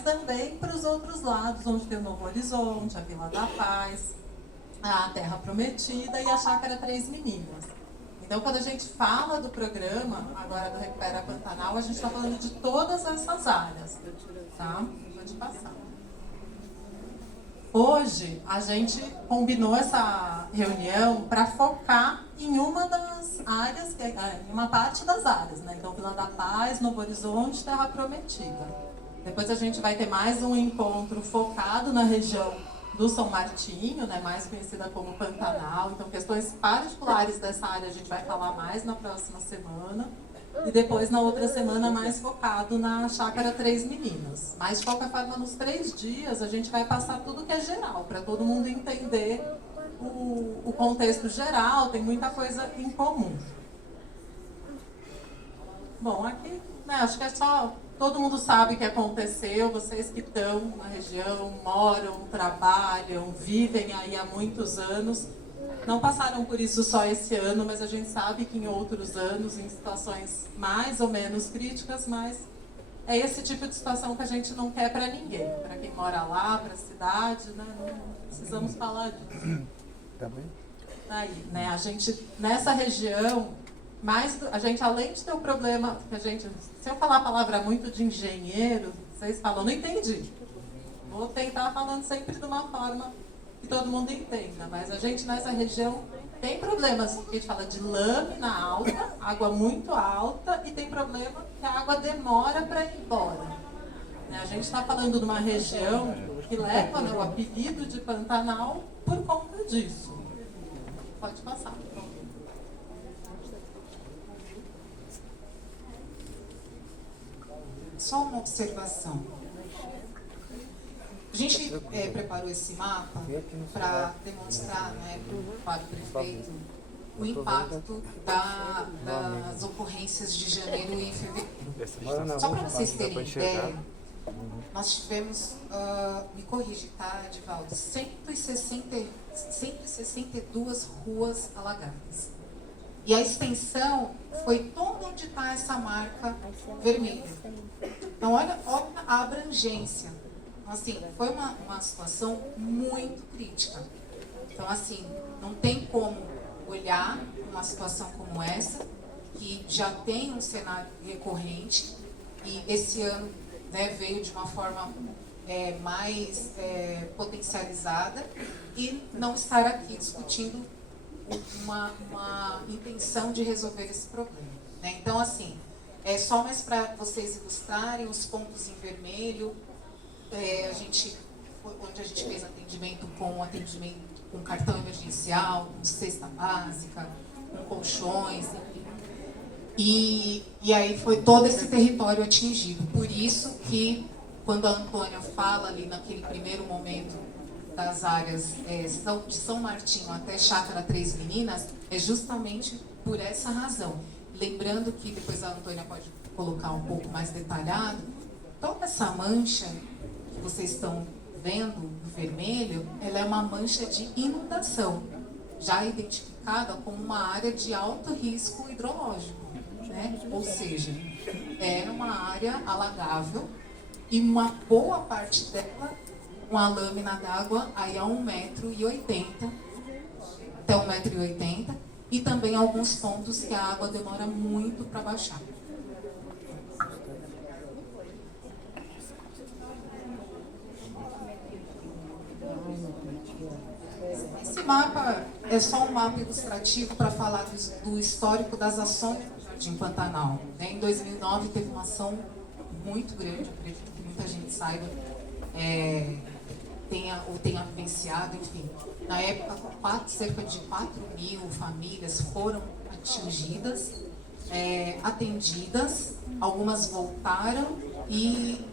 mas também para os outros lados, onde tem o Novo Horizonte, a Vila da Paz, a Terra Prometida e a Chácara Três Meninas. Então, quando a gente fala do programa, agora do Recupera Pantanal, a gente está falando de todas essas áreas, tá? Pode passar. Hoje, a gente combinou essa reunião para focar em uma das áreas, em uma parte das áreas, né? Então, Vila da Paz, Novo Horizonte, Terra Prometida. Depois a gente vai ter mais um encontro focado na região do São Martinho, né, mais conhecida como Pantanal. Então, questões particulares dessa área a gente vai falar mais na próxima semana. E depois, na outra semana, mais focado na Chácara Três Meninas. Mas, de qualquer forma, nos 3 dias, a gente vai passar tudo que é geral, para todo mundo entender o contexto geral, tem muita coisa em comum. Bom, aqui, né, acho que é só... Todo mundo sabe o que aconteceu, vocês que estão na região, moram, trabalham, vivem aí há muitos anos. Não passaram por isso só esse ano, mas a gente sabe que em outros anos, em situações mais ou menos críticas, mas é esse tipo de situação que a gente não quer para ninguém. Para quem mora lá, para a cidade, né, não precisamos falar disso. Tá bem? Aí, né, a gente, nessa região... Mas a gente, além de ter um problema, que a gente, se eu falar a palavra muito de engenheiro, vocês falam, não entendi. Vou tentar falando sempre de uma forma que todo mundo entenda. Mas a gente nessa região tem problemas, a gente fala de lâmina alta, água muito alta, e tem problema que a água demora para ir embora. A gente está falando de uma região que leva, né, o apelido de Pantanal por conta disso. Pode passar, por favor. Só uma observação. A gente preparou esse mapa para demonstrar, né, para o prefeito o impacto das ocorrências de janeiro e fevereiro. Só para vocês terem ideia, nós tivemos, me corrige, tá, Edivaldo, 162 ruas alagadas. E a extensão foi toda onde está essa marca vermelha. Então, olha a abrangência. Então, assim, foi uma situação muito crítica. Então, assim, não tem como olhar uma situação como essa, que já tem um cenário recorrente, e esse ano, né, veio de uma forma mais potencializada, e não estar aqui discutindo uma intenção de resolver esse problema, né? Então, assim, só mais para vocês ilustrarem os pontos em vermelho, onde a gente fez atendimento com cartão emergencial, com cesta básica, com colchões, enfim. E aí foi todo esse território atingido. Por isso que, quando a Antônia fala ali naquele primeiro momento das áreas de São Martinho até Chácara Três Meninas, é justamente por essa razão. Lembrando que, depois a Antônia pode colocar um pouco mais detalhado, toda essa mancha que vocês estão vendo, no vermelho, ela é uma mancha de inundação, já identificada como uma área de alto risco hidrológico, né? Ou seja, é uma área alagável e uma boa parte dela com a lâmina d'água aí a 1,80 m, até 1,80 m, e também alguns pontos que a água demora muito para baixar. Esse mapa é só um mapa ilustrativo para falar do histórico das ações do Jardim Pantanal. Em 2009 teve uma ação muito grande, eu acredito que muita gente saiba, tenha vivenciado, enfim. Na época, cerca de 4.000 famílias foram atingidas, atendidas, algumas voltaram e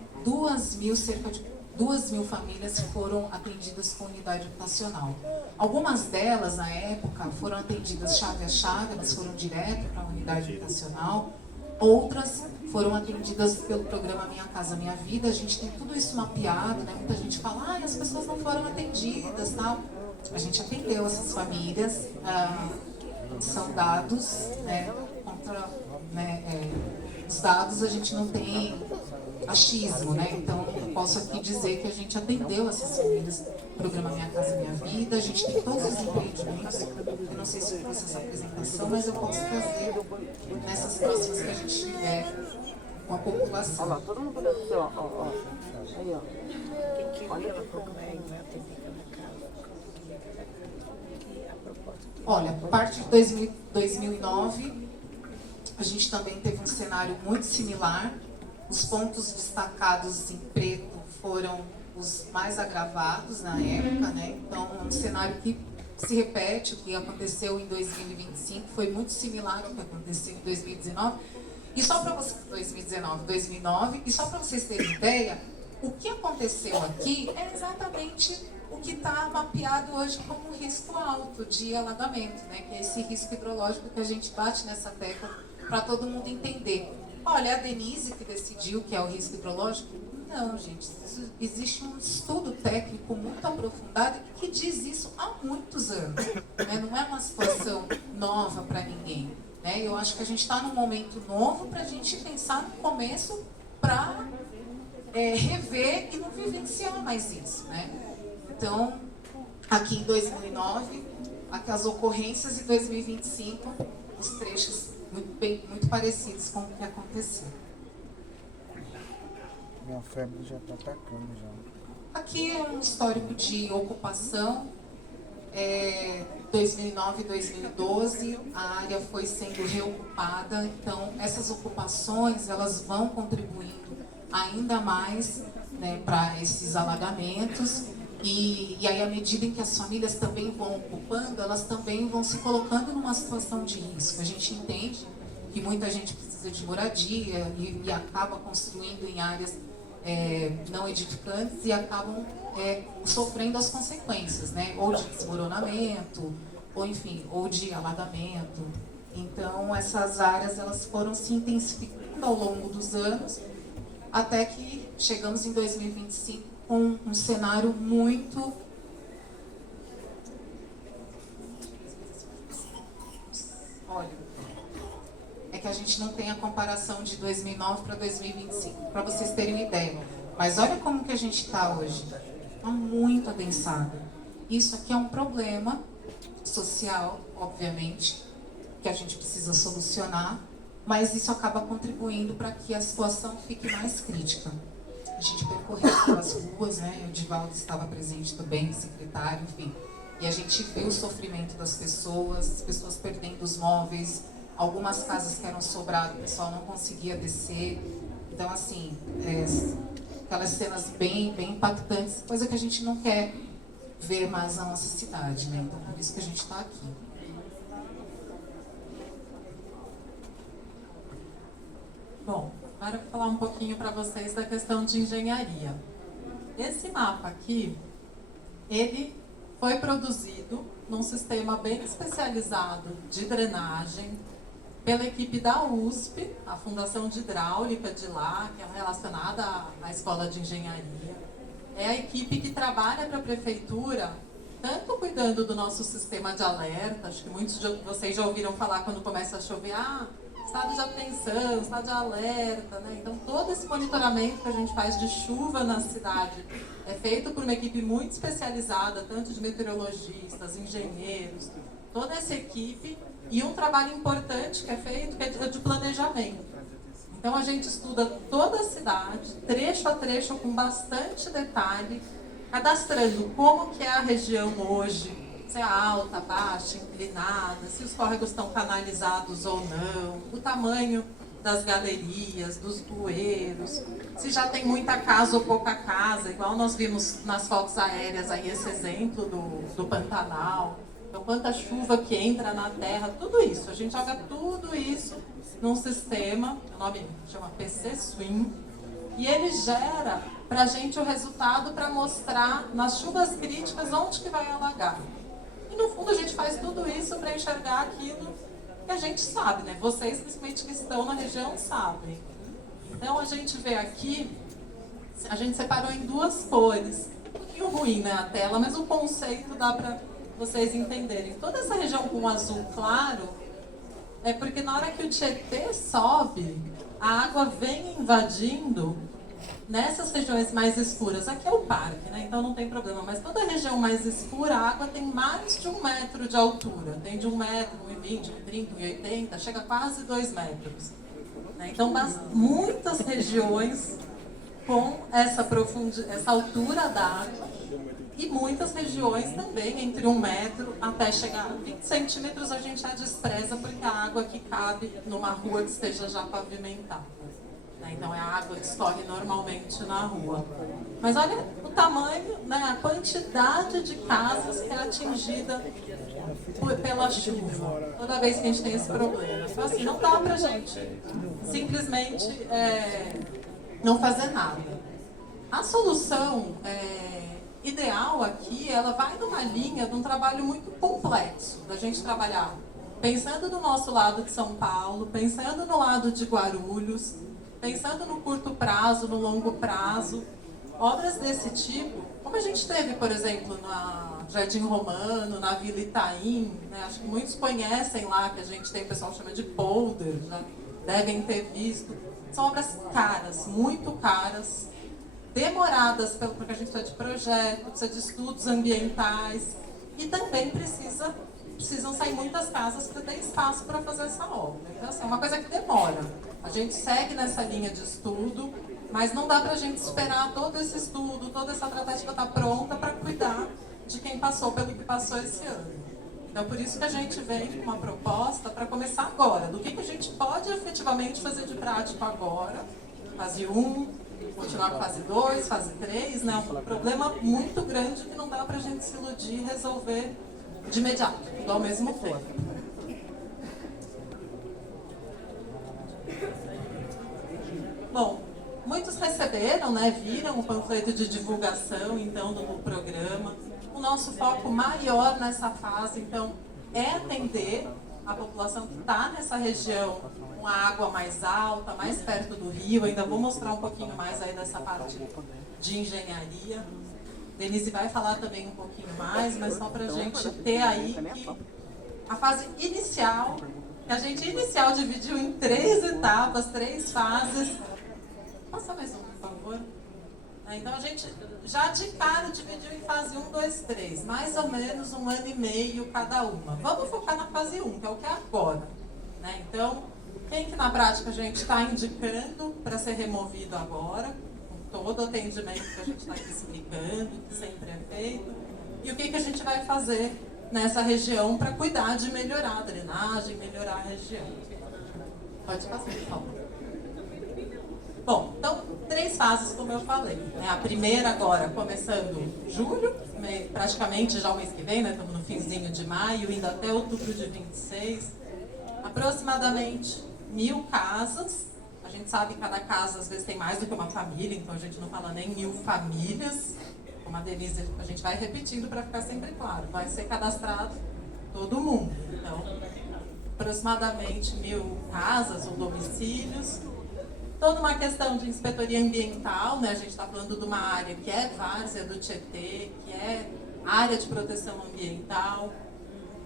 cerca de 2.000 famílias foram atendidas com unidade habitacional. Algumas delas, na época, foram atendidas chave a chave, elas foram direto para a unidade habitacional. Outras foram atendidas pelo programa Minha Casa Minha Vida. A gente tem tudo isso mapeado, né? Muita gente fala, as pessoas não foram atendidas, tal. A gente atendeu essas famílias, são dados, né? Os dados a gente não tem achismo, né? Então, eu posso aqui dizer que a gente atendeu essas famílias no programa Minha Casa Minha Vida, a gente tem todos os empreendimentos, eu não sei se fosse essa apresentação, mas eu posso trazer nessas próximas que a gente tiver com a população. Olha lá, todo mundo olhando assim, ó. Aí, ó. Olha pra pouco. Olha, a partir de 2009, a gente também teve um cenário muito similar. Os pontos destacados em preto foram os mais agravados na época, né? Então, é um cenário que se repete. O que aconteceu em 2025 foi muito similar ao que aconteceu em 2019. E só para vocês, 2009, e só para vocês terem ideia, o que aconteceu aqui é exatamente o que está mapeado hoje como risco alto de alagamento, né? Que é esse risco hidrológico que a gente bate nessa tecla para todo mundo entender. Olha, é a Denise que decidiu que é o risco hidrológico? Não, gente. Existe um estudo técnico muito aprofundado que diz isso há muitos anos. Né? Não é uma situação nova para ninguém. Né? Eu acho que a gente está num momento novo para a gente pensar no começo para rever e não vivenciar mais isso. Né? Então, aqui em 2009, aqui as ocorrências em 2025, os trechos muito parecidos com o que aconteceu. Minha febre já está atacando já. Aqui é um histórico de ocupação. 2009 e 2012, a área foi sendo reocupada. Então, essas ocupações elas vão contribuindo ainda mais, né, para esses alagamentos. E aí, à medida em que as famílias também vão ocupando, elas também vão se colocando numa situação de risco. A gente entende que muita gente precisa de moradia e acaba construindo em áreas não edificantes e acabam sofrendo as consequências, né? Ou de desmoronamento, ou enfim, ou de alagamento. Então, essas áreas elas foram se intensificando ao longo dos anos, até que chegamos em 2025 com um cenário muito é que a gente não tem a comparação de 2009 para 2025, para vocês terem uma ideia. Mas olha como que a gente está hoje. Está muito adensado. Isso aqui é um problema social, obviamente, que a gente precisa solucionar, mas isso acaba contribuindo para que a situação fique mais crítica. A gente percorreu pelas ruas, né? O Divaldo estava presente também, secretário, enfim. E a gente viu o sofrimento das pessoas, as pessoas perdendo os móveis, algumas casas que eram sobrado, o pessoal não conseguia descer. Então, assim, aquelas cenas bem impactantes, coisa que a gente não quer ver mais na nossa cidade, né? Então, por isso que a gente está aqui. Bom, agora eu vou falar um pouquinho para vocês da questão de engenharia. Esse mapa aqui, ele foi produzido num sistema bem especializado de drenagem pela equipe da USP, a Fundação de Hidráulica de lá, que é relacionada à Escola de Engenharia. É a equipe que trabalha para a Prefeitura, tanto cuidando do nosso sistema de alerta, acho que muitos de vocês já ouviram falar quando começa a chover, estado de atenção, estado de alerta, né? Então, todo esse monitoramento que a gente faz de chuva na cidade é feito por uma equipe muito especializada, tanto de meteorologistas, engenheiros, toda essa equipe, e um trabalho importante que é feito, que é de planejamento. Então, a gente estuda toda a cidade, trecho a trecho, com bastante detalhe, cadastrando como que é a região hoje, se é alta, baixa, inclinada, se os córregos estão canalizados ou não, o tamanho das galerias, dos bueiros, se já tem muita casa ou pouca casa, igual nós vimos nas fotos aéreas aí esse exemplo do Pantanal. Então, quanta chuva que entra na terra, tudo isso. A gente joga tudo isso num sistema, o nome chama PC Swim, e ele gera para a gente o resultado para mostrar nas chuvas críticas onde que vai alagar. E no fundo a gente faz tudo isso para enxergar aquilo que a gente sabe, né? Vocês, principalmente que estão na região, sabem. Então a gente vê aqui, a gente separou em duas cores. Um pouquinho ruim, né, a tela, mas o conceito dá para vocês entenderem. Toda essa região com azul claro é porque na hora que o Tietê sobe, a água vem invadindo nessas regiões mais escuras, aqui é o parque, né? Então não tem problema, mas toda a região mais escura, a água tem mais de 1 metro de altura. Tem de 1 metro, 1,20, 1,30, 1,80, chega a quase 2 metros. Né? Então, muitas regiões com essa altura da água e muitas regiões também entre 1 metro até chegar a 20 centímetros a gente já despreza porque a água que cabe numa rua que esteja já pavimentada. Né? Então é a água que escorre normalmente na rua. Mas olha o tamanho, né? A quantidade de casas que é atingida pela chuva. Toda vez que a gente tem esse problema. Então assim, não dá pra gente simplesmente não fazer nada. A solução ideal aqui, ela vai numa linha de um trabalho muito complexo, da gente trabalhar pensando no nosso lado de São Paulo, pensando no lado de Guarulhos, pensando no curto prazo, no longo prazo. Obras desse tipo, como a gente teve, por exemplo, na Jardim Romano, na Vila Itaim, né? Acho que muitos conhecem lá, que a gente tem, o pessoal chama de polder, já devem ter visto. São obras caras, muito caras, demoradas, porque a gente precisa de projeto, precisa de estudos ambientais e também precisam sair muitas casas para ter espaço para fazer essa obra. Então, assim, é uma coisa que demora. A gente segue nessa linha de estudo, mas não dá para a gente esperar todo esse estudo, toda essa tratativa estar pronta para cuidar de quem passou pelo que passou esse ano. Então, por isso que a gente vem com uma proposta para começar agora, do que a gente pode efetivamente fazer de prático agora, fase 1, continuar com fase 2, fase 3, né? Um problema muito grande que não dá para a gente se iludir e resolver de imediato, tudo ao mesmo tempo. Bom, muitos receberam, né, viram o panfleto de divulgação, então, do programa. O nosso foco maior nessa fase, então, é atender a população que está nessa região com a água mais alta, mais perto do rio. Ainda vou mostrar um pouquinho mais aí dessa parte de engenharia. Denise vai falar também um pouquinho mais, mas só para a gente ter aí que a fase inicial, que a gente dividiu em 3 etapas, 3 fases. Passa mais um, por favor. Então a gente já de cara dividiu em fase 1, 2, 3, mais ou menos 1 ano e meio cada uma. Vamos focar na fase 1, que é o que é agora. Né? Então, quem que na prática a gente está indicando para ser removido agora, com todo o atendimento que a gente está aqui explicando, que sempre é feito, e o que a gente vai fazer nessa região para cuidar de melhorar a drenagem, melhorar a região. Pode passar, por favor. Bom, então, 3 fases, como eu falei. Né? A primeira agora, começando julho, praticamente já o mês que vem, né? Estamos no finzinho de maio, indo até outubro de 26. Aproximadamente 1.000 casas. A gente sabe que cada casa, às vezes, tem mais do que uma família, então a gente não fala nem 1.000 famílias. Como a Denise, a gente vai repetindo para ficar sempre claro. Vai ser cadastrado todo mundo. Então, aproximadamente 1.000 casas ou domicílios. Toda uma questão de inspetoria ambiental, né? A gente está falando de uma área que é várzea do Tietê, que é área de proteção ambiental.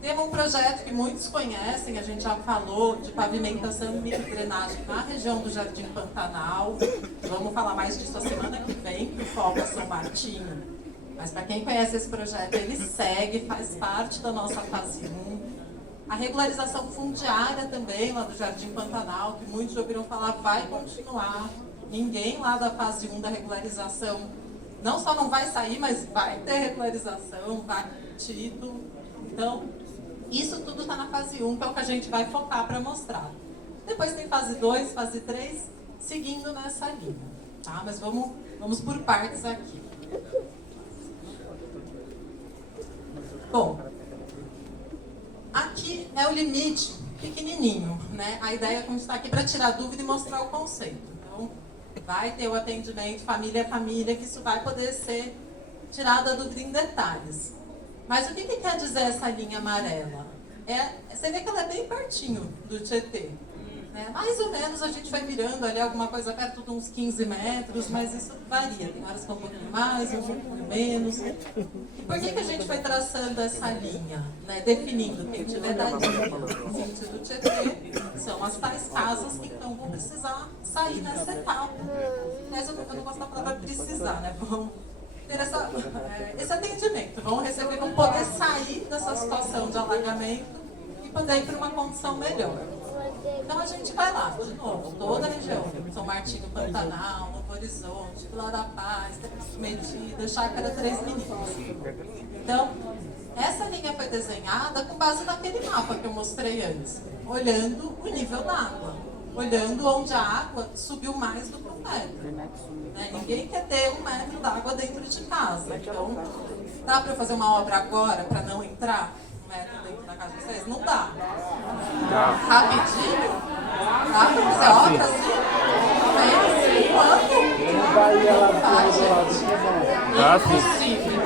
Temos um projeto que muitos conhecem, a gente já falou, de pavimentação e microdrenagem na região do Jardim Pantanal. Vamos falar mais disso a semana que vem, que o foco é São Martinho. Mas para quem conhece esse projeto, ele segue, faz parte da nossa fase 1. A regularização fundiária também, lá do Jardim Pantanal, que muitos já ouviram falar, vai continuar. Ninguém lá da fase 1 da regularização não só não vai sair, mas vai ter regularização, vai ter título. Então, isso tudo está na fase 1, que é o que a gente vai focar para mostrar. Depois tem fase 2, fase 3, seguindo nessa linha. Tá? Mas vamos por partes aqui. Bom, aqui é o limite pequenininho, né? A ideia é que a gente está aqui para tirar dúvida e mostrar o conceito. Então, vai ter o atendimento família a família, que isso vai poder ser tirado a dúvida em detalhes. Mas o que quer dizer essa linha amarela? Você vê que ela é bem pertinho do Tietê. Né? Mais ou menos a gente vai mirando ali alguma coisa perto de uns 15 metros, mas isso varia. Tem horas que é um pouquinho mais, um pouquinho menos. E por que a gente foi traçando essa linha, né? Definindo que tiver da linha no sentido Tietê, são as tais casas que então vão precisar sair nessa etapa. Mas eu não gosto da palavra precisar, né? Vão ter esse atendimento, vão receber, vão poder sair dessa situação de alagamento e poder ir para uma condição melhor. Então a gente vai lá, de novo, toda a região, São Martinho, Pantanal, Novo Horizonte, Vila da Paz, Medida, Chácara Três Meninas. Então, essa linha foi desenhada com base naquele mapa que eu mostrei antes, olhando o nível d'água, olhando onde a água subiu mais do que 1 metro. Né? Ninguém quer ter 1 metro d'água dentro de casa. Então, dá para eu fazer uma obra agora para não entrar 1 metro dentro da casa de vocês? Não dá. Rapidinho? Dá para fazer obra assim? Quanto? Não faz, gente. Impossível.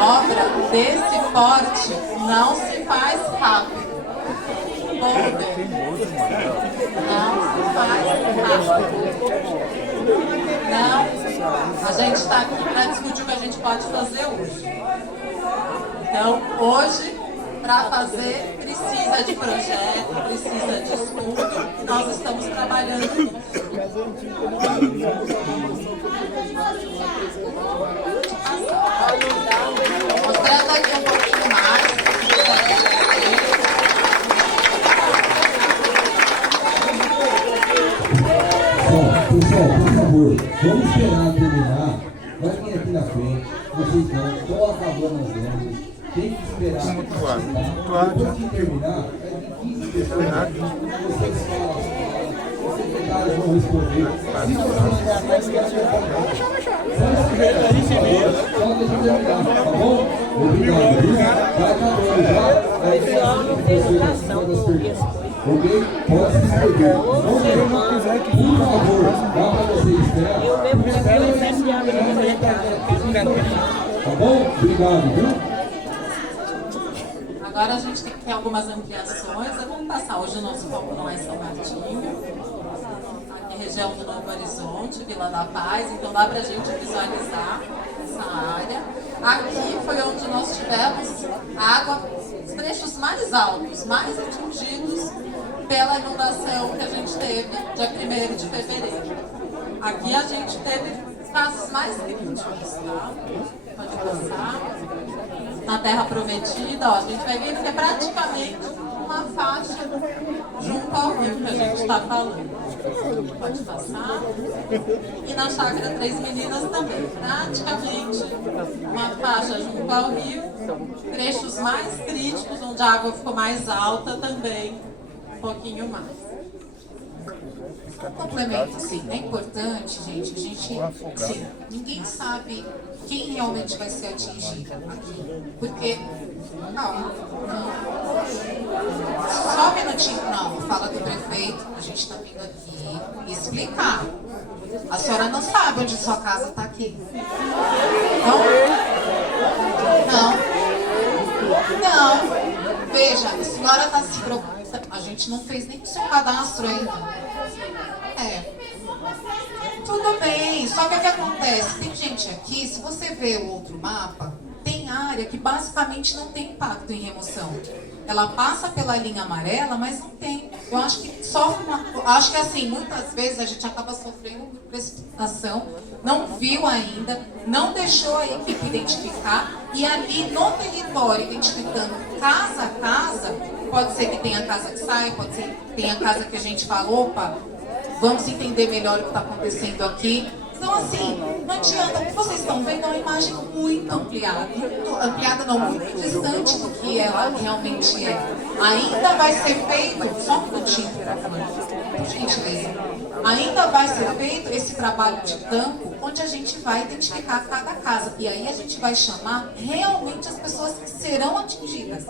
Obra desse porte não se faz rápido. Não se faz rápido. Não. A gente está aqui para discutir o que a gente pode fazer hoje. Então, hoje, para fazer, precisa de projeto, precisa de estudo, e nós estamos trabalhando nisso. Mostrando aqui um pouquinho mais. Pessoal, por favor, vamos esperar terminar. Vai vir aqui na frente. Vocês vão, só acabando as lâmpadas. Tem que esperar. Depois que terminar, vai vir 15 pessoas aqui. Vocês falam, os secretários vão responder. Se você não vai esperar, só deixa eu terminar, tá bom? Obrigado, viu? Vai acabando já. Aí tem as perguntas. Ok? Pode se inscrever. Por favor, dá para você esperar. Tá bom? Obrigado, viu? Agora a gente tem que ter algumas ampliações. Eu vou passar. Hoje o nosso foco não é São Martinho. Aqui região do Novo Horizonte, Vila da Paz. Então dá para a gente visualizar essa área. Aqui foi onde nós tivemos água, os trechos mais altos, mais atingidos pela inundação que a gente teve dia 1º de fevereiro. Aqui a gente teve casos mais críticos, tá? Pode passar. Na Terra Prometida, ó, a gente vai ver que é praticamente uma faixa junto ao rio que a gente está falando. Pode passar. E na Chácara Três Meninas também, praticamente uma faixa junto ao rio, trechos mais críticos, onde a água ficou mais alta também, um pouquinho mais. Um complemento, sim, é importante, gente, sim, ninguém sabe quem realmente vai ser atingido aqui, porque, calma, não, só um minutinho, não, fala do prefeito, a gente está vindo aqui explicar, a senhora não sabe onde sua casa está aqui, não, veja, a senhora está se preocupando, a gente não fez nem o seu cadastro ainda. Tudo bem, só que o que acontece? Tem gente aqui, se você vê o outro mapa, tem área que basicamente não tem impacto em remoção. Ela passa pela linha amarela, mas não tem. Eu acho que sofre acho que assim, muitas vezes a gente acaba sofrendo por precipitação, não viu ainda, não deixou a equipe identificar, e ali no território, identificando casa a casa, pode ser que tenha casa que sai, pode ser que tenha casa que a gente fala, opa, vamos entender melhor o que está acontecendo aqui. Então, assim, não adianta. Vocês estão vendo uma imagem muito ampliada. Muito distante do que ela realmente é. Ainda vai ser feito, só um minutinho, por gentileza. Ainda vai ser feito esse trabalho de campo, onde a gente vai identificar cada casa. E aí a gente vai chamar realmente as pessoas que serão atingidas.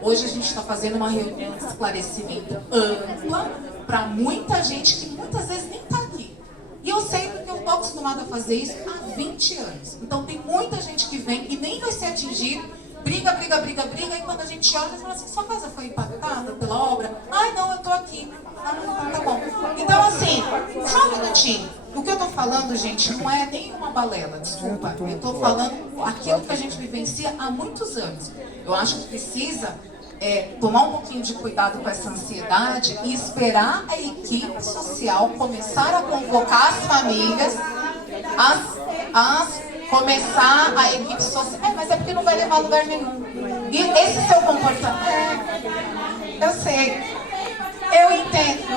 Hoje a gente está fazendo uma reunião de esclarecimento ampla para muita gente que muitas vezes nem está aqui. E eu sei porque eu estou acostumada a fazer isso há 20 anos. Então tem muita gente que vem e nem vai ser atingido, briga, e quando a gente olha, fala assim, sua casa foi impactada pela obra? Ai, não, eu estou aqui. Ah, não, tá bom. Então assim, só um minutinho. O que eu estou falando, gente, não é nenhuma balela, desculpa. Eu estou falando aquilo que a gente vivencia há muitos anos. Eu acho que precisa tomar um pouquinho de cuidado com essa ansiedade e esperar a equipe social começar a convocar as famílias, começar a equipe social. Mas é porque não vai levar a lugar nenhum. E esse seu comportamento... Eu sei. Eu entendo.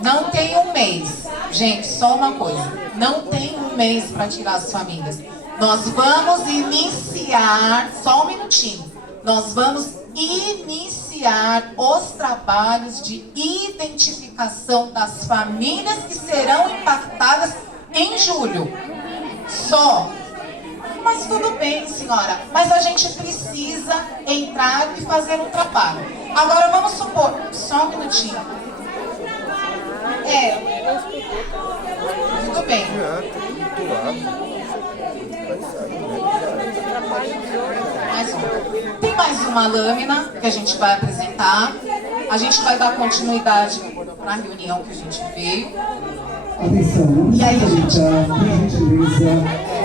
Não tem um mês. Gente, só uma coisa. Não tem um mês para tirar as famílias. Nós vamos iniciar... Só um minutinho. Nós vamos iniciar os trabalhos de identificação das famílias que serão impactadas em julho. Só. Mas tudo bem, senhora. Mas a gente precisa entrar e fazer um trabalho. Agora vamos supor, só um minutinho. Tudo bem. Tem mais uma lâmina que a gente vai apresentar. A gente vai dar continuidade para a reunião que a gente veio. Atenção, vamos aproveitar, por gentileza,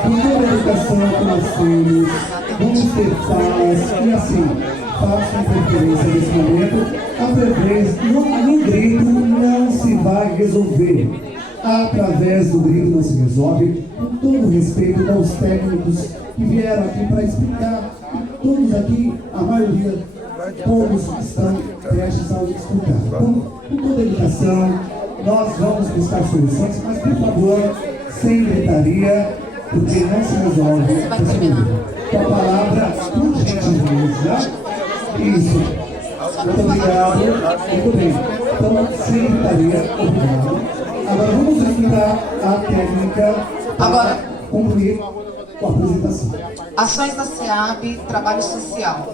com toda a educação que nós temos, vamos ter falas e assim, façam interferência nesse momento, através, no grito não se vai resolver. Através do grito não se resolve, com todo o respeito aos técnicos que vieram aqui para explicar, e todos aqui, a maioria, todos estão prestes a explicar. Então, com toda a educação, nós vamos buscar soluções, mas por favor, sem gritaria, porque não se resolve esse problema. Com a palavra, por gentileza. Isso. Muito obrigado. Muito bem. Então, sem gritaria, obrigado. Agora vamos explicar a técnica para concluir com a apresentação. Ações da SEAB, trabalho social.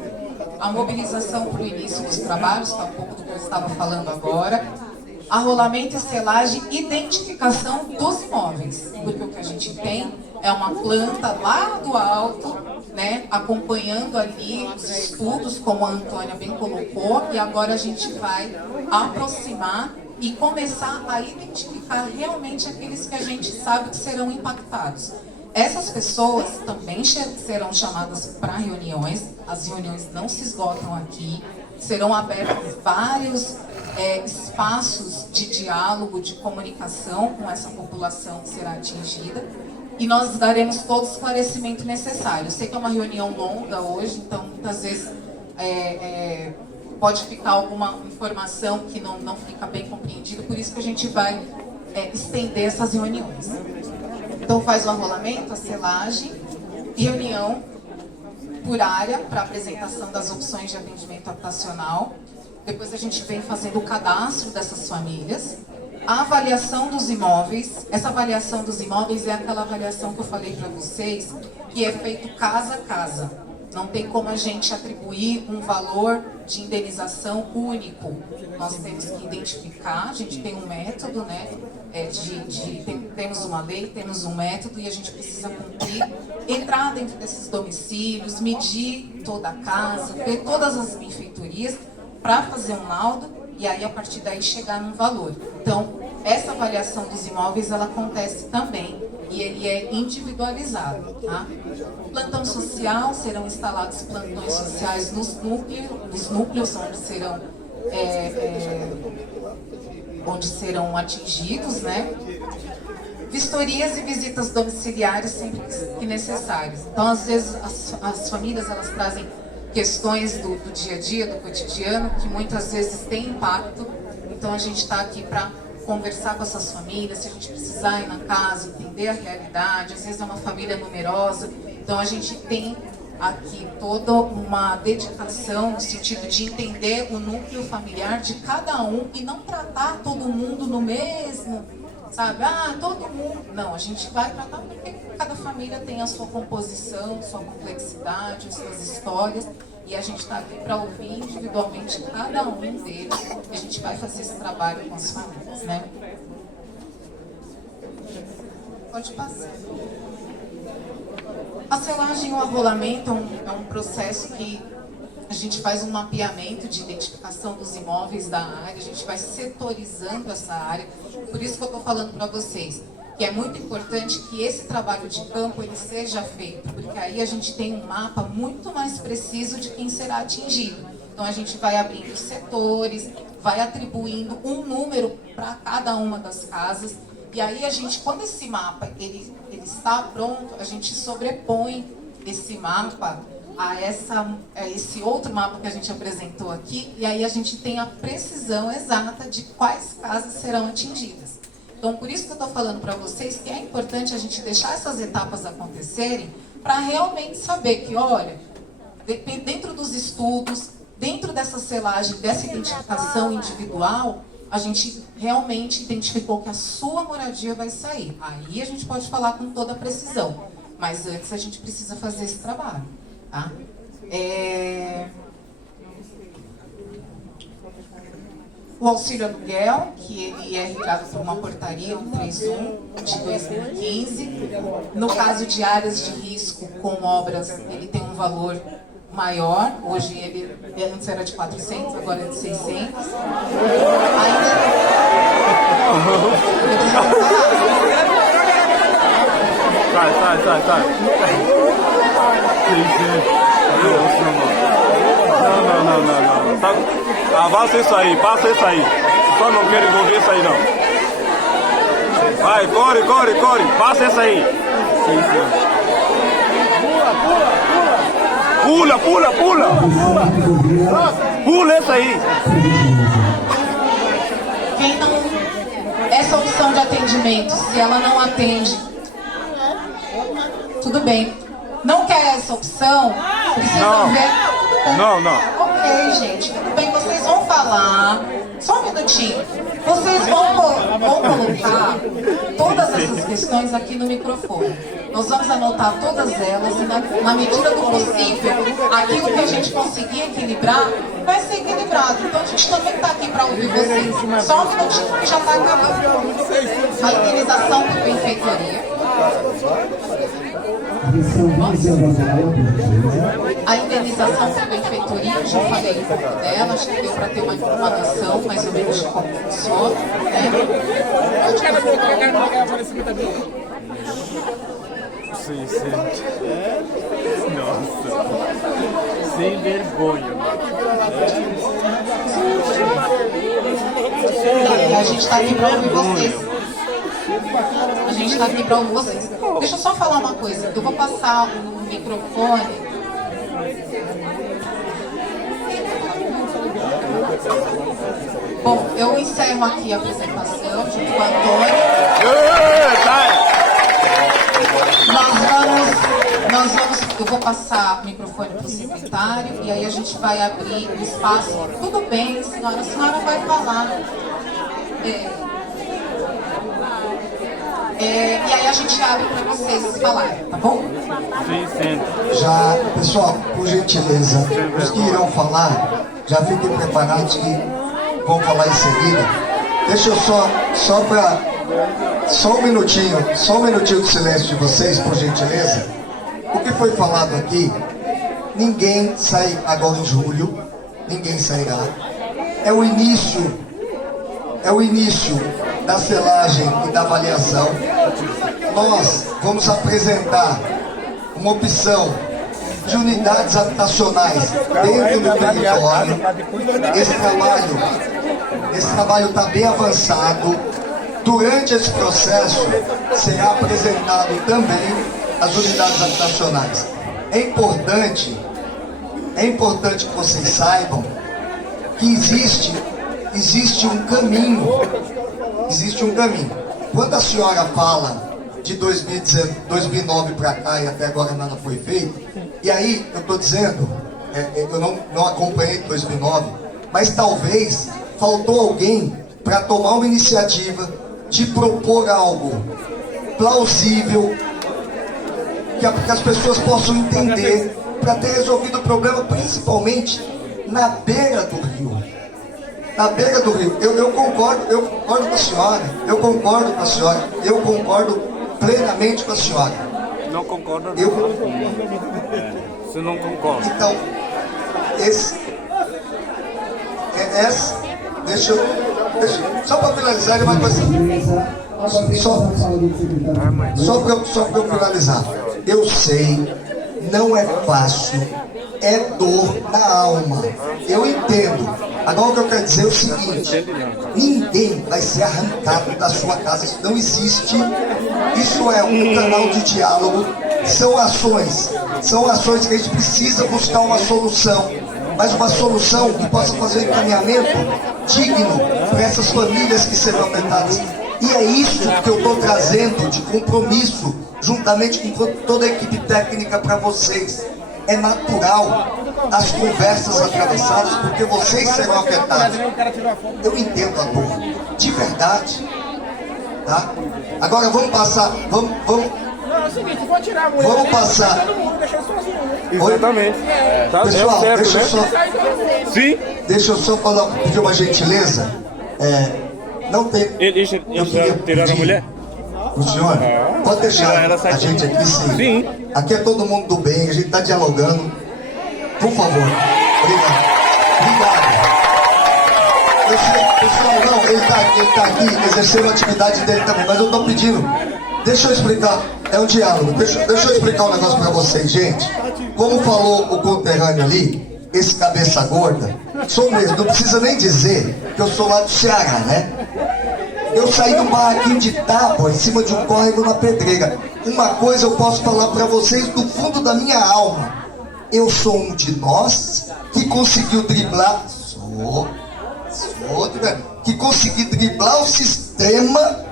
A mobilização para o início dos trabalhos, está um pouco do que eu estava falando agora. Arrolamento e selagem, identificação dos imóveis, porque o que a gente tem é uma planta lá do alto, né, acompanhando ali os estudos, como a Antônia bem colocou, e agora a gente vai aproximar e começar a identificar realmente aqueles que a gente sabe que serão impactados. Essas pessoas também serão chamadas para reuniões, as reuniões não se esgotam aqui, serão abertos vários espaços de diálogo, de comunicação com essa população que será atingida, e nós daremos todo o esclarecimento necessário. Eu sei que é uma reunião longa hoje, então muitas vezes pode ficar alguma informação que não fica bem compreendida, por isso que a gente vai estender essas reuniões. Então faz o arrolamento, a selagem, reunião por área para apresentação das opções de atendimento habitacional. Depois a gente vem fazendo o cadastro dessas famílias, a avaliação dos imóveis. Essa avaliação dos imóveis é aquela avaliação que eu falei para vocês, que é feito casa a casa. Não tem como a gente atribuir um valor de indenização único. Nós temos que identificar, a gente tem um método, né? Temos uma lei, temos um método e a gente precisa cumprir, entrar dentro desses domicílios, medir toda a casa, ver todas as benfeitorias para fazer um laudo e aí a partir daí chegar num valor. Então, essa avaliação dos imóveis ela acontece também e ele é individualizado, tá? Plantão social, serão instalados plantões sociais nos núcleos onde serão atingidos, né? Vistorias e visitas domiciliares sempre que necessárias. Então, às vezes, as famílias elas trazem questões do dia a dia, do cotidiano, que muitas vezes têm impacto. Então, a gente está aqui para conversar com essas famílias, se a gente precisar ir na casa, entender a realidade. Às vezes é uma família numerosa, então a gente tem aqui toda uma dedicação no sentido de entender o núcleo familiar de cada um e não tratar todo mundo no mesmo, sabe? Todo mundo. Não, a gente vai tratar porque cada família tem a sua composição, sua complexidade, suas histórias. E a gente está aqui para ouvir individualmente cada um deles. E a gente vai fazer esse trabalho com as famílias, né? Pode passar. A selagem e o arrolamento é um processo que a gente faz um mapeamento de identificação dos imóveis da área. A gente vai setorizando essa área. Por isso que eu estou falando para vocês. que é muito importante que esse trabalho de campo ele seja feito, porque aí a gente tem um mapa muito mais preciso de quem será atingido. Então a gente vai abrindo setores, vai atribuindo um número para cada uma das casas, e aí a gente, quando esse mapa ele está pronto, a gente sobrepõe esse mapa a esse outro mapa que a gente apresentou aqui, e aí a gente tem a precisão exata de quais casas serão atingidas. Então, por isso que eu estou falando para vocês que é importante a gente deixar essas etapas acontecerem para realmente saber que, olha, dentro dos estudos, dentro dessa selagem, dessa identificação individual, a gente realmente identificou que a sua moradia vai sair. Aí a gente pode falar com toda a precisão, mas antes a gente precisa fazer esse trabalho. Tá? O auxílio aluguel, que ele é regrado por uma portaria 131 de 2015. No caso de áreas de risco com obras, ele tem um valor maior. Hoje ele antes era de 400, agora é de 600. Sai. Não. Tá, avança isso aí, passa isso aí. Só não quero envolver isso aí não. Vai, corre, passa isso aí. Pula. Pula isso aí. Quem não... Essa opção de atendimento, se ela não atende, tudo bem. Não quer essa opção? Precisam ver? Tudo bem. Não. Ok, gente, tudo bem. Vocês vão falar. Só um minutinho. Vocês vão colocar todas essas questões aqui no microfone. Nós vamos anotar todas elas e, na medida do possível, aquilo que a gente conseguir equilibrar, vai ser equilibrado. Então a gente também está aqui para ouvir vocês. Só um minutinho que já está acabando. A indenização por benfeitoria. A indenização por benfeitoria, eu já falei um pouco dela, acho que deu para ter uma noção mais ou menos de como funciona. Sim. Nossa. Sem vergonha. E a gente está aqui para ouvir vocês. Deixa eu só falar uma coisa. Eu vou passar o microfone. Bom, eu encerro aqui a apresentação junto com o Antônio. Eu vou passar o microfone para o secretário e aí a gente vai abrir o espaço. Tudo bem, senhora, a senhora vai falar. E aí a gente abre para vocês falarem, tá bom? Sim. Já, pessoal, por gentileza, os que irão falar, já fiquem preparados que vão falar em seguida. Deixa eu só um minutinho de silêncio de vocês, por gentileza. O que foi falado aqui, ninguém sai agora em julho, ninguém sairá. É o início da selagem e da avaliação. Nós vamos apresentar uma opção de unidades habitacionais dentro do território. Esse trabalho está bem avançado. Durante esse processo será apresentado também as unidades habitacionais. É importante que vocês saibam que existe um caminho. Quando a senhora fala de 2009 para cá e até agora nada foi feito, e aí eu estou dizendo, eu não acompanhei 2009, mas talvez faltou alguém para tomar uma iniciativa de propor algo plausível, que as pessoas possam entender, para ter resolvido o problema, principalmente na beira do rio. Eu concordo com a senhora, eu concordo plenamente com a senhora. Não concordo. Você não concorda. Então, deixa só para finalizar uma coisa. Só para eu finalizar. Eu sei, não é fácil, é dor na alma. Eu entendo. Agora o que eu quero dizer é o seguinte: ninguém vai ser arrancado da sua casa. Isso não existe. Isso é um canal de diálogo. São ações que a gente precisa buscar uma solução. Mas uma solução que possa fazer um encaminhamento digno para essas famílias que serão afetadas. E é isso que eu estou trazendo de compromisso, juntamente com toda a equipe técnica para vocês. É natural as conversas atravessadas, porque vocês serão afetados. Eu entendo a dor, de verdade. Tá? Agora vamos passar, vamos Não, é o seguinte, vou tirar a mulher. Vamos passar. Todo mundo, deixou sozinho. Exatamente. Tá Pessoal, certo, deixa eu né? só, Sim. deixa eu só falar, pedir uma gentileza. Não tem. Eles tiraram a mulher? O senhor, pode deixar a gente aqui sim. Sim. Aqui é todo mundo do bem, a gente está dialogando. Por favor. Obrigado. Pessoal, não, ele tá aqui exercendo a atividade dele também, mas eu estou pedindo. Deixa eu explicar, é um diálogo. Deixa eu explicar um negócio para vocês, gente. Como falou o conterrâneo ali, esse cabeça gorda, sou mesmo, não precisa nem dizer que eu sou lá do Ceará, né? Eu saí de um barraquinho de tábua em cima de um córrego na pedreira. Uma coisa eu posso falar para vocês do fundo da minha alma. Eu sou um de nós que conseguiu driblar. Que consegui driblar o sistema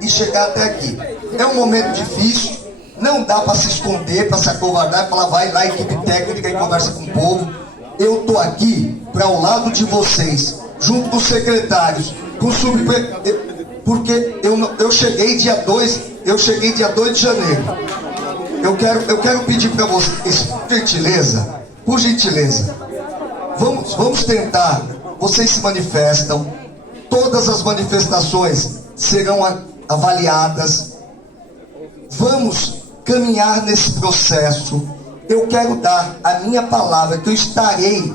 e chegar até aqui. É um momento difícil, não dá para se esconder, para se acovardar e falar, vai lá, equipe técnica e conversa com o povo. Eu tô aqui para ao lado de vocês, junto com os secretários, com o porque eu cheguei dia 2 de janeiro. Eu quero pedir para vocês, por gentileza, vamos tentar, vocês se manifestam, todas as manifestações serão avaliadas, vamos caminhar nesse processo. Eu quero dar a minha palavra que eu estarei,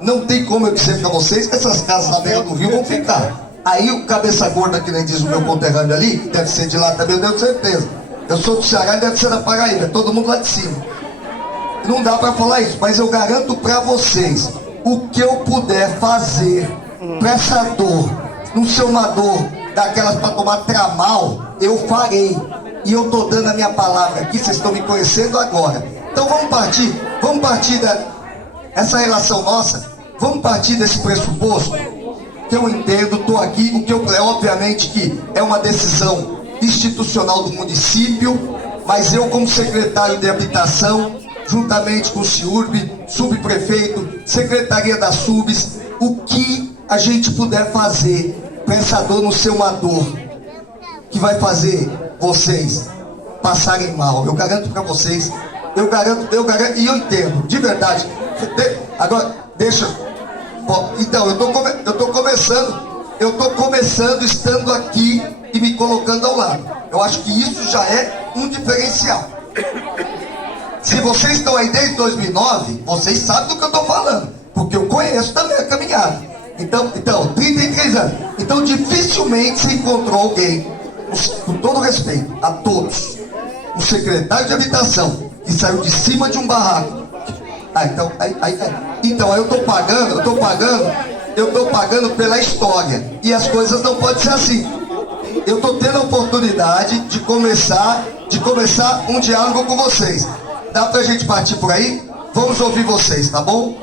não tem como eu dizer para vocês que essas casas na beira do rio vão ficar. Aí o cabeça gorda, que nem diz o meu conterrâneo ali, que deve ser de lá também, eu tenho certeza. Eu sou do Ceará e deve ser da Paraíba, todo mundo lá de cima. Não dá para falar isso, mas eu garanto para vocês, o que eu puder fazer para essa dor, não ser uma dor daquelas para tomar tramal, eu farei. E eu estou dando a minha palavra aqui, vocês estão me conhecendo agora. Então vamos partir dessa relação nossa, vamos partir desse pressuposto, que eu entendo, estou aqui, o que eu, obviamente que é uma decisão institucional do município, mas eu como secretário de habitação, juntamente com o CIURB, subprefeito, secretaria das subs, o que a gente puder fazer para essa dor não ser uma dor que vai fazer vocês passarem mal. Eu garanto para vocês, eu garanto, e eu entendo, de verdade. Agora, deixa. Então, eu tô começando estando aqui e me colocando ao lado. Eu acho que isso já é um diferencial. Se vocês estão aí desde 2009, vocês sabem do que eu estou falando, porque eu conheço também a caminhada. Então, 33 anos. Então, dificilmente se encontrou alguém, com todo respeito a todos, um secretário de habitação que saiu de cima de um barraco. Então eu tô pagando pela história. E as coisas não podem ser assim. Eu tô tendo a oportunidade de começar um diálogo com vocês. Dá pra gente partir por aí? Vamos ouvir vocês, tá bom?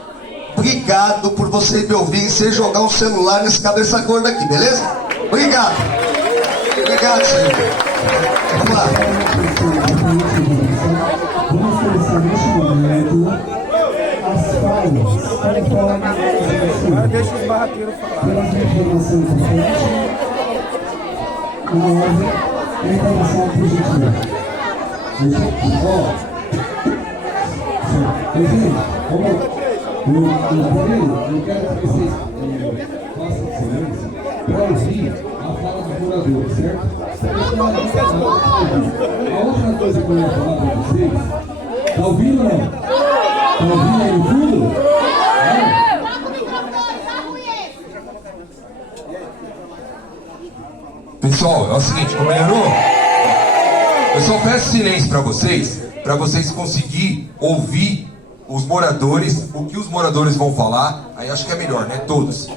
Obrigado por vocês me ouvirem sem jogar um celular nesse cabeça gorda aqui, beleza? Obrigado. Obrigado, senhor. Vamos lá. Vamos começar neste momento as falas. Deixa os barraqueiros falar. Pela informação importante, uma ordem e informação por gentileza. Eu quero que vocês façam silêncio para ouvir a fala do morador, certo? A outra coisa que eu ia falar para vocês, tá ouvindo ou não? Tá ouvindo aí no fundo? Pessoal, é o seguinte, melhorou? Eu só peço silêncio para vocês conseguirem ouvir os moradores, o que os moradores vão falar. Aí acho que é melhor, né? Todos.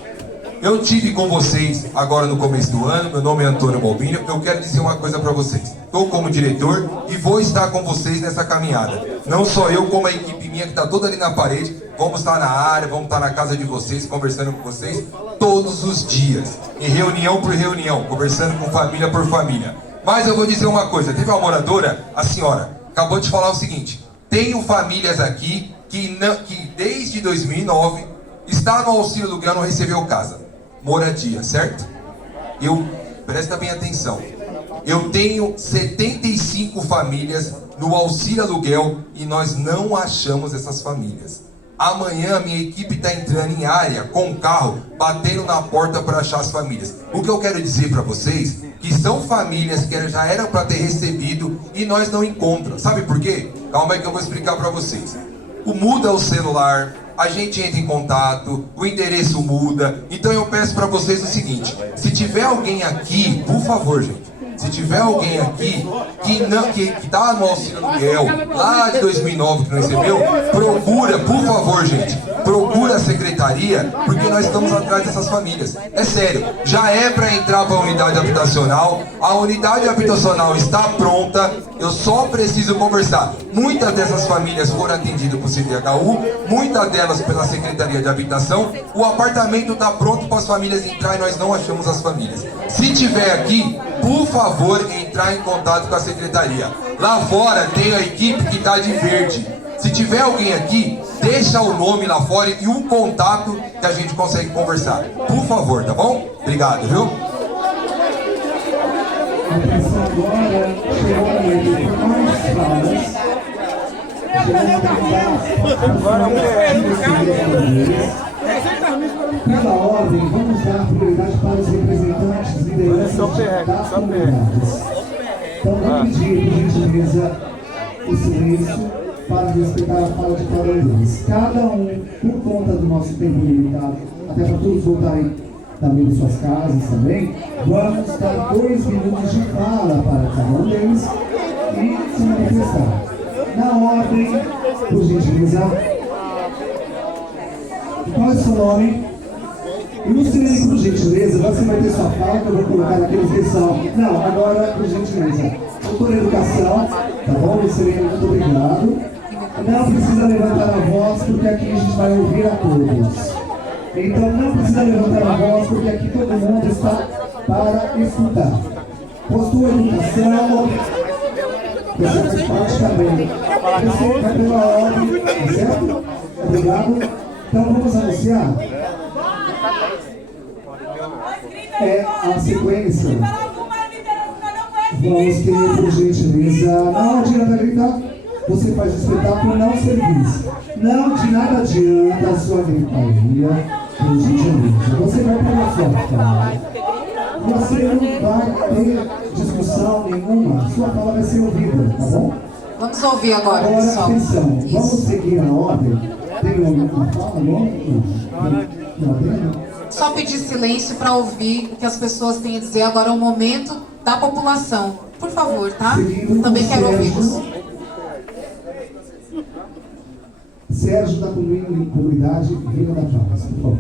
Eu tive com vocês agora no começo do ano, meu nome é Antônio Balbino, eu quero dizer uma coisa para vocês. Estou como diretor e vou estar com vocês nessa caminhada. Não só eu, como a equipe minha que está toda ali na parede, vamos estar na área, vamos estar na casa de vocês, conversando com vocês todos os dias, em reunião por reunião, conversando com família por família. Mas eu vou dizer uma coisa, teve uma moradora, a senhora, acabou de falar o seguinte: tenho famílias aqui que desde 2009 está no auxílio aluguel, não recebeu casa. Moradia, certo? Presta bem atenção. Eu tenho 75 famílias no auxílio aluguel e nós não achamos essas famílias. Amanhã minha equipe está entrando em área com carro, batendo na porta para achar as famílias. O que eu quero dizer para vocês, que são famílias que já eram para ter recebido e nós não encontramos. Sabe por quê? Calma aí que eu vou explicar para vocês. Muda o celular, a gente entra em contato, o endereço muda. Então eu peço para vocês o seguinte: se tiver alguém aqui, por favor, gente, se tiver alguém aqui que tá no auxílio aluguel lá de 2009 que não recebeu, procura, por favor, gente, procura a secretaria, porque nós estamos atrás dessas famílias. É sério, já é para entrar para a unidade habitacional. A unidade habitacional está pronta, eu só preciso conversar. Muitas dessas famílias foram atendidas por CDHU, muitas delas pela Secretaria de Habitação. O apartamento está pronto para as famílias entrar e nós não achamos as famílias. Se tiver aqui, por favor, entrar em contato com a secretaria. Lá fora tem a equipe que está de verde. Se tiver alguém aqui, deixa o nome lá fora e um contato que a gente consegue conversar. Por favor, tá bom? Obrigado, viu? Atenção agora, chegou a hora de mais falas. Pela ordem, vamos dar prioridade para os representantes lideranças das comunidades. Então, vou pedir, por gentileza, o silêncio para respeitar a fala de cada um deles. Cada um, por conta do nosso tempo limitado, até para todos voltarem também de suas casas também, vamos dar 2 minutos de fala para cada um deles e se manifestar. Na ordem, por gentileza, qual é o seu nome? Ilustre-me, por gentileza, você vai ter sua fala, que eu vou colocar naquela inscrição. Não, agora, por gentileza. Doutora Educação, tá bom? Ilustre-me, muito obrigado. Não precisa levantar a voz, porque aqui a gente vai ouvir a todos. Então, não precisa levantar a voz, porque aqui todo mundo está para escutar. Postou Educação, você faz parte também. Você vai pela ordem, certo? Obrigado. Então, vamos anunciar. É a sequência. Vamos querer, por gentileza, não adianta gritar, você faz o espetáculo, não serviço. Não de nada adianta a sua gritaria, por gentileza. Você vai pegar sua fala. Você não vai ter discussão nenhuma, sua fala vai ser ouvida, tá bom? Vamos ouvir agora, pessoal. Atenção, vamos seguir a ordem. Tem alguma fala? Não. Só pedir silêncio para ouvir o que as pessoas têm a dizer. Agora é o momento da população. Por favor, tá? Também quero ouvi-los. Sérgio da comunidade Vila da Paz, por favor.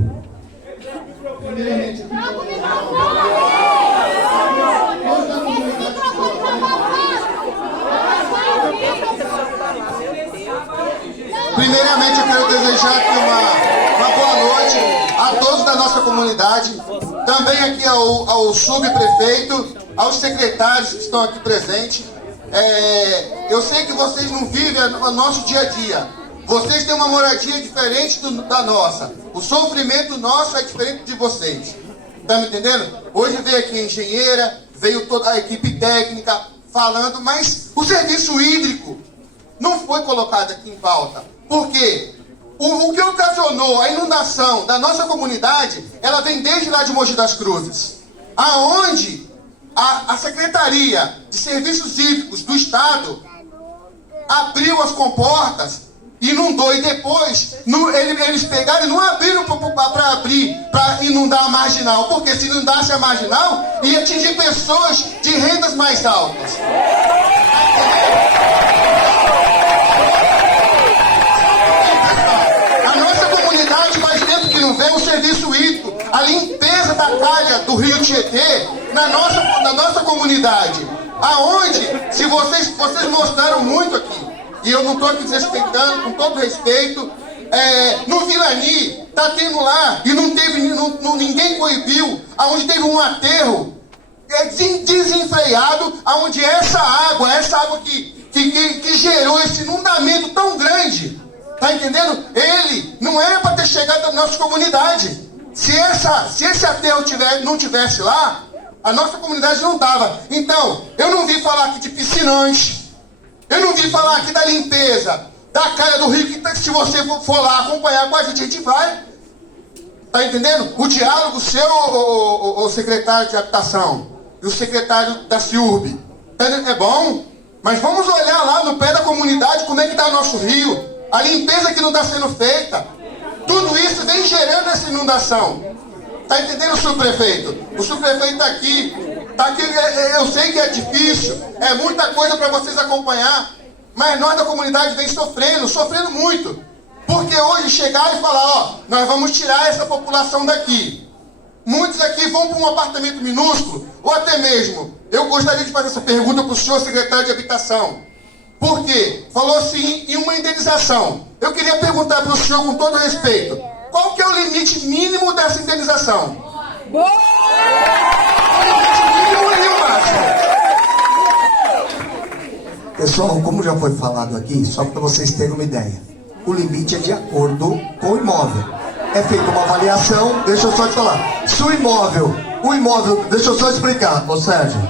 Primeiramente, eu quero desejar aqui uma boa noite a todos da nossa comunidade, também aqui ao subprefeito, aos secretários que estão aqui presentes. Eu sei que vocês não vivem o nosso dia a dia. Vocês têm uma moradia diferente da nossa. O sofrimento nosso é diferente de vocês. Tá me entendendo? Hoje veio aqui a engenheira, veio toda a equipe técnica falando, mas o serviço hídrico não foi colocado aqui em pauta. Por quê? O que ocasionou a inundação da nossa comunidade, ela vem desde lá de Mogi das Cruzes, aonde a Secretaria de Serviços Hídricos do Estado abriu as comportas inundou, e depois eles pegaram e não abriram para abrir, para inundar a marginal, porque se inundasse a marginal, ia atingir pessoas de rendas mais altas. A nossa comunidade faz tempo que não vê o serviço hídrico, a limpeza da calha do rio Tietê na nossa comunidade. Aonde, se vocês mostraram muito aqui, e eu não estou aqui desrespeitando, com todo respeito, no Vilani, está tendo lá, e ninguém coibiu, aonde teve um aterro desenfreado, aonde essa água que gerou esse inundamento tão grande, tá entendendo? Ele não era para ter chegado na nossa comunidade. Se esse aterro não tivesse lá, a nossa comunidade não tava. Então, eu não vim falar aqui de piscinante, eu não vim falar aqui da limpeza da calha do rio, que se você for lá acompanhar com a gente vai. Tá entendendo? O diálogo seu, o secretário de habitação, e o secretário da CIURB, é bom, mas vamos olhar lá no pé da comunidade como é que está o nosso rio, a limpeza que não está sendo feita. Tudo isso vem gerando essa inundação. Tá entendendo, subprefeito? O subprefeito está aqui, eu sei que é difícil, é muita coisa para vocês acompanhar, mas nós da comunidade vem sofrendo muito. Porque hoje chegar e falar, nós vamos tirar essa população daqui. Muitos aqui vão para um apartamento minúsculo, ou até mesmo, eu gostaria de fazer essa pergunta para o senhor secretário de habitação. Por quê? Falou-se em uma indenização. Eu queria perguntar para o senhor, com todo respeito, qual que é o limite mínimo dessa indenização? O limite mínimo e o máximo. Pessoal, como já foi falado aqui, só para vocês terem uma ideia, o limite é de acordo com o imóvel. É feita uma avaliação, deixa eu só te falar. Se o imóvel, deixa eu só explicar, ô Sérgio,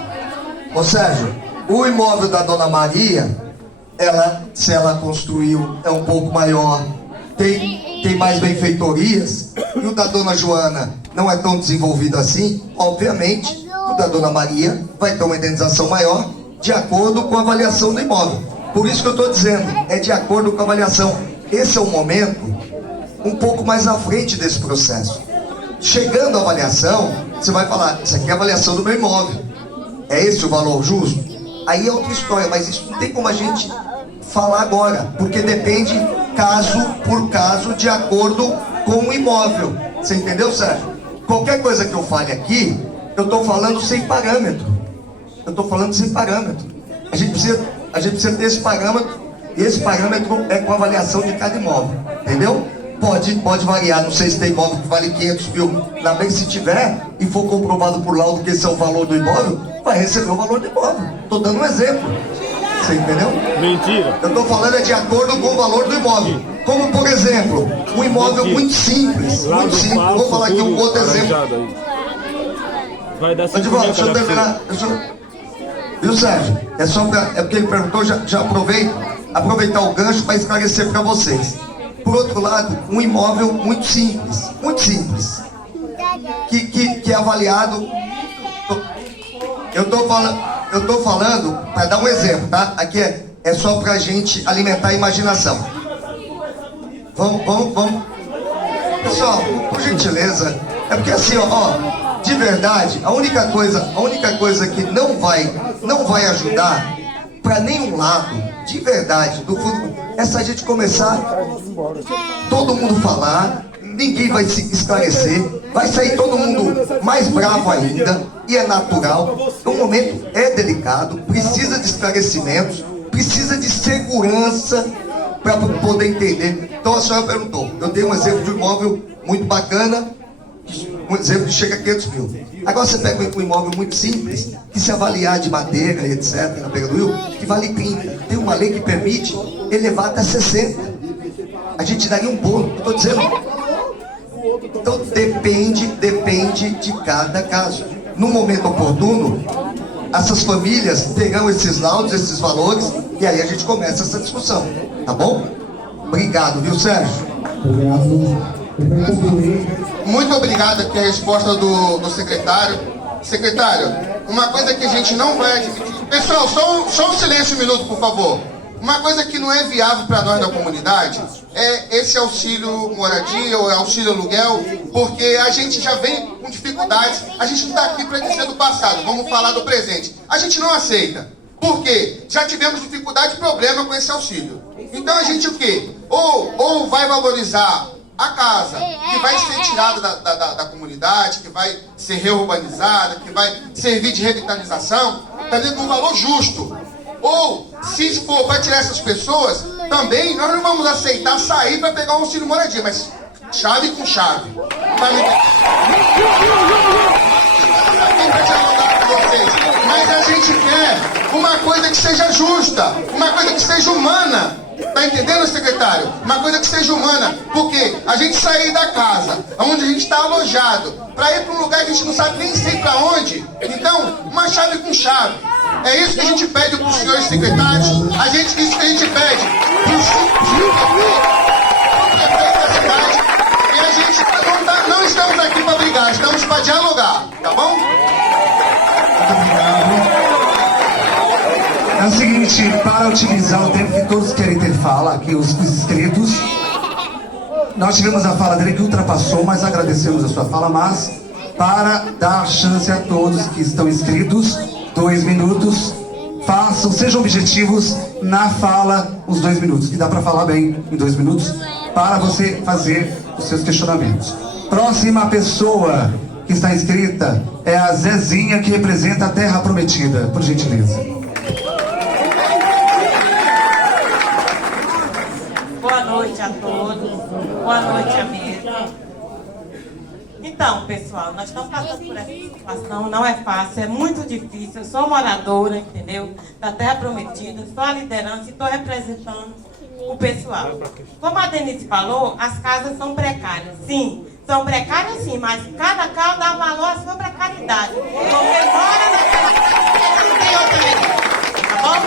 o imóvel da Dona Maria, se ela construiu, é um pouco maior, tem mais benfeitorias, e o da Dona Joana não é tão desenvolvido assim, obviamente, o da Dona Maria vai ter uma indenização maior, de acordo com a avaliação do imóvel. Por isso que eu estou dizendo, é de acordo com a avaliação. Esse é o momento um pouco mais à frente desse processo. Chegando à avaliação, você vai falar, isso aqui é a avaliação do meu imóvel. É esse o valor justo? Aí é outra história, mas isso não tem como a gente falar agora, porque depende caso por caso, de acordo com o imóvel. Você entendeu, Sérgio? Qualquer coisa que eu fale aqui, eu estou falando sem parâmetro. A gente precisa ter esse parâmetro, e esse parâmetro é com a avaliação de cada imóvel, entendeu? Pode variar, não sei se tem imóvel que vale 500 mil, na vez se tiver, e for comprovado por laudo que esse é o valor do imóvel, vai receber o valor do imóvel. Estou dando um exemplo, você entendeu? Mentira. Eu estou falando de acordo com o valor do imóvel. Como, por exemplo, um imóvel muito simples, vou falar aqui um outro exemplo. Vai dar Deixa eu terminar. Viu, Sérgio? É porque ele perguntou, já aproveitar o gancho para esclarecer para vocês. Por outro lado, um imóvel muito simples, que é avaliado. Eu tô falando para dar um exemplo, tá? Aqui é só pra gente alimentar a imaginação. Vamos. Pessoal, por gentileza, é porque assim, de verdade, a única coisa que não vai ajudar para nenhum lado, de verdade, do fundo, é se a gente começar, todo mundo falar, ninguém vai se esclarecer, vai sair todo mundo mais bravo ainda, e é natural. O momento é delicado, precisa de esclarecimentos, precisa de segurança para poder entender. Então a senhora perguntou, eu dei um exemplo de um imóvel muito bacana, um exemplo que chega a 500 mil. Agora você pega um imóvel muito simples, que se avaliar de madeira e etc, na beira do rio, que vale 30. Tem uma lei que permite elevar até 60. A gente daria um bolo, eu estou dizendo. Então depende de cada caso. No momento oportuno, essas famílias terão esses laudos, esses valores, e aí a gente começa essa discussão, tá bom? Obrigado, viu, Sérgio? Muito obrigado aqui a resposta do secretário. Secretário, uma coisa que a gente não vai admitir. Pessoal, só um silêncio um minuto, por favor. uma coisa que não é viável para nós da comunidade é esse auxílio moradia ou auxílio aluguel, porque a gente já vem com dificuldades. A gente não está aqui para dizer do passado, vamos falar do presente. A gente não aceita. Por quê? Já tivemos dificuldade e problema com esse auxílio. Então a gente o quê? Ou vai valorizar a casa, que vai ser tirada da comunidade, que vai ser reurbanizada, que vai servir de revitalização, tá dentro de um valor justo. Ou, se for para tirar essas pessoas, também nós não vamos aceitar sair para pegar um auxílio moradia, mas chave com chave. Mas a gente quer uma coisa que seja justa, uma coisa que seja humana. Tá entendendo, secretário? Uma coisa que seja humana. Porque a gente sair da casa, onde a gente está alojado, para ir para um lugar que a gente não sabe nem sei para onde. Então, uma chave com chave. É isso que a gente pede para os senhores secretários. Isso que a gente pede para o prefeito da cidade. E a gente não estamos aqui para brigar, estamos para dialogar. Tá bom? Muito obrigado. É o seguinte, para utilizar o tempo que todos querem ter fala, aqui os inscritos, nós tivemos a fala dele que ultrapassou, mas agradecemos a sua fala, mas para dar chance a todos que estão inscritos, 2 minutos, sejam objetivos na fala, os 2 minutos, que dá para falar bem em 2 minutos, para você fazer os seus questionamentos. Próxima pessoa que está inscrita é a Zezinha, que representa a Terra Prometida, por gentileza. Boa noite a todos, boa noite a mesa. Então, pessoal, nós estamos passando por essa situação, não é fácil, é muito difícil. Eu sou moradora, entendeu? Da Terra Prometida, sou a liderança e estou representando o pessoal. Como a Denise falou, as casas são precárias. Sim, são precárias sim, mas cada casa dá valor à sua precariedade. Porque mora na tem outra melhor, tá bom?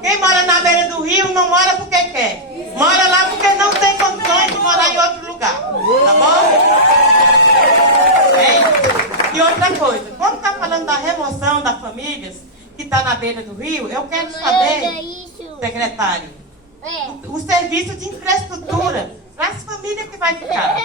Quem mora na beira do rio não mora porque quer. Mora lá porque não tem condições de morar em outro lugar. Tá bom? E outra coisa, como está falando da remoção das famílias que está na beira do rio, eu quero saber, secretário, o serviço de infraestrutura para as famílias que vai ficar.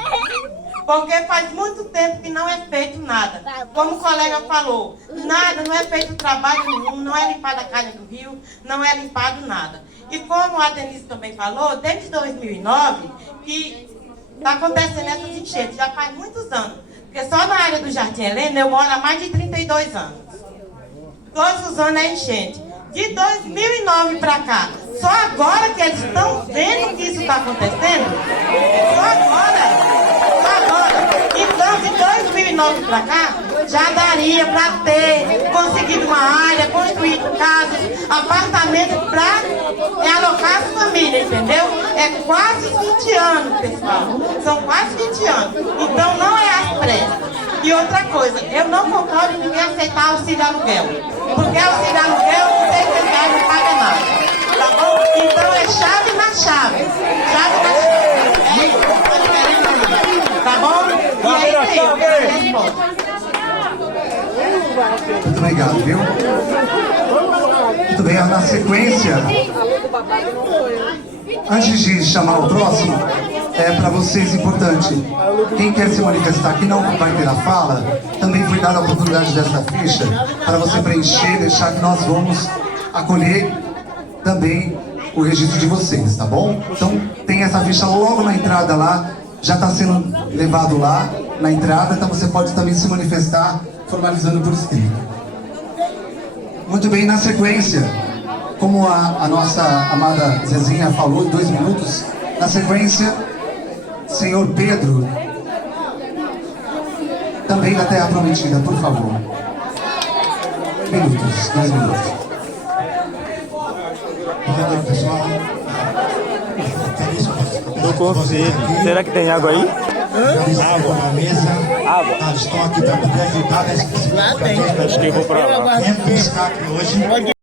Porque faz muito tempo que não é feito nada. Como o colega falou, nada, não é feito trabalho nenhum, não é limpada a calha do rio, não é limpado nada. E como a Denise também falou, desde 2009, que está acontecendo essas enchentes, já faz muitos anos. Porque só na área do Jardim Helena eu moro há mais de 32 anos. Todos os anos é enchente. De 2009 para cá, só agora que eles estão vendo que isso está acontecendo, só agora. Então, de 2009 para cá, já daria para ter conseguido uma área, construído casas, apartamentos para alocar as famílias, entendeu? É quase 20 anos, pessoal. São quase 20 anos. Então, não é às pressas. E outra coisa, eu não concordo em ninguém aceitar auxílio aluguel. Porque auxílio aluguel, você não paga nada. Tá bom? Então é chave na chave. Chave na chave. É isso que eu estou querendo. Tá bom? E é isso aí. Muito obrigado, viu? Muito bem, na sequência, antes de chamar o próximo, para vocês importante, quem quer se manifestar que não vai ter a fala, também foi dada a oportunidade dessa ficha para você preencher, deixar que nós vamos acolher também o registro de vocês, tá bom? Então tem essa ficha logo na entrada lá, já está sendo levado lá na entrada, então você pode também se manifestar formalizando por escrito. Muito bem, na sequência, como a nossa amada Zezinha falou, 2 minutos, na sequência, senhor Pedro, também da Terra Prometida, por favor. 2 minutos. Boa noite, pessoal. Eu consigo. Será que tem água aí? Água na mesa. Água. Estão aqui para poder ajudar nesse. Acho que eu vou pra lá. Quem pescar aqui hoje.